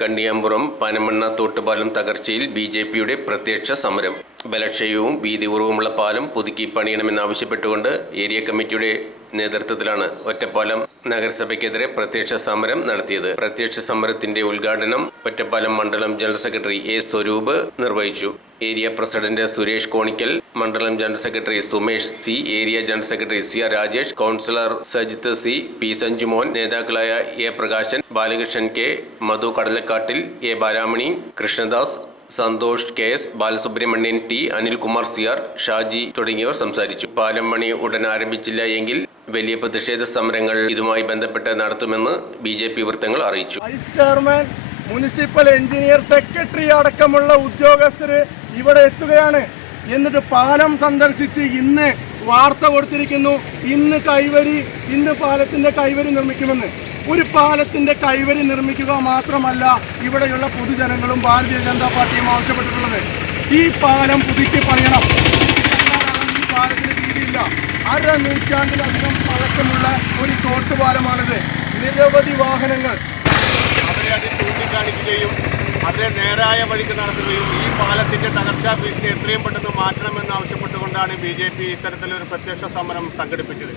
കണ്ടിയാമ്പുറം പനമണ്ണ തോട്ടുപാലം തകർച്ചയിൽ ബി.ജെ.പിയുടെ പ്രത്യക്ഷ സമരം. ബലക്ഷയവും വീതി കുറവുമുള്ള പാലം പുതുക്കി പണിയണമെന്നാവശ്യപ്പെട്ടുകൊണ്ട് ഏരിയ കമ്മിറ്റിയുടെ നേതൃത്വത്തിലാണ് ഒറ്റപ്പാലം നഗരസഭയ്ക്കെതിരെ പ്രത്യക്ഷ സമരം നടത്തിയത്. പ്രത്യക്ഷ സമരത്തിന്റെ ഉദ്ഘാടനം ഒറ്റപ്പാലം മണ്ഡലം ജനറൽ സെക്രട്ടറി എ. സ്വരൂപ് നിർവഹിച്ചു. ഏരിയ പ്രസിഡന്റ് സുരേഷ് കോണിക്കൽ, മണ്ഡലം general secretary Sumesh C, area general secretary C. Rajesh, councillor Sajith C, P. Sanjumon, നേതാക്കളായ A. Prakashan, Balakrishnan K, Madhu Kadalakkattil, A. Balamani, Krishnadas, Santhosh K. S, Balasubramanian T, Anilkumar C. R, Shaji തുടങ്ങിയവർ സംസാരിച്ചു. പാലം പണി ഉടൻ ആരംഭിച്ചില്ല എങ്കിൽ വലിയ പ്രതിഷേധ സമരങ്ങൾ ഇതുമായി ബന്ധപ്പെട്ട് നടത്തുമെന്ന് ബി.ജെ.പി വൃത്തങ്ങൾ അറിയിച്ചു. Vice chairman, municipal engineer, secretary അടക്കമുള്ള ഉദ്യോഗസ്ഥർ ഇവിടെ എത്തുകയാണ്. എന്നിട്ട് പാലം സന്ദർശിച്ച് ഇന്ന് വാർത്ത കൊടുത്തിരിക്കുന്നു, ഇന്ന് പാലത്തിന്റെ കൈവരി നിർമ്മിക്കുമെന്ന്. ഒരു പാലത്തിന്റെ കൈവരി നിർമ്മിക്കുക മാത്രമല്ല ഇവിടെയുള്ള പൊതുജനങ്ങളും ഭാരതീയ ജനതാ പാർട്ടിയും ആവശ്യപ്പെട്ടിട്ടുള്ളത്. ഈ പാലം പുതുക്കി പണിയണം. ഈ പാലത്തിന് വീതിയില്ല. 1/2 നൂറ്റാണ്ടിലധികം പഴക്കമുള്ള ഒരു തോട്ടുപാലമാണിത്. നിരവധി വാഹനങ്ങൾ അവരെ അത് ചൂണ്ടിക്കാണിക്കുകയും അതിനെ നേരായ വഴിക്ക് നടത്തുകയും ഈ പാലത്തിന്റെ തകർച്ചാ ഭീഷണി എത്രയും പെട്ടെന്ന് മാറ്റണമെന്ന് ആവശ്യപ്പെട്ടുകൊണ്ടാണ് ബി.ജെ.പി ഇത്തരത്തിലൊരു പ്രത്യക്ഷ സമരം സംഘടിപ്പിച്ചത്.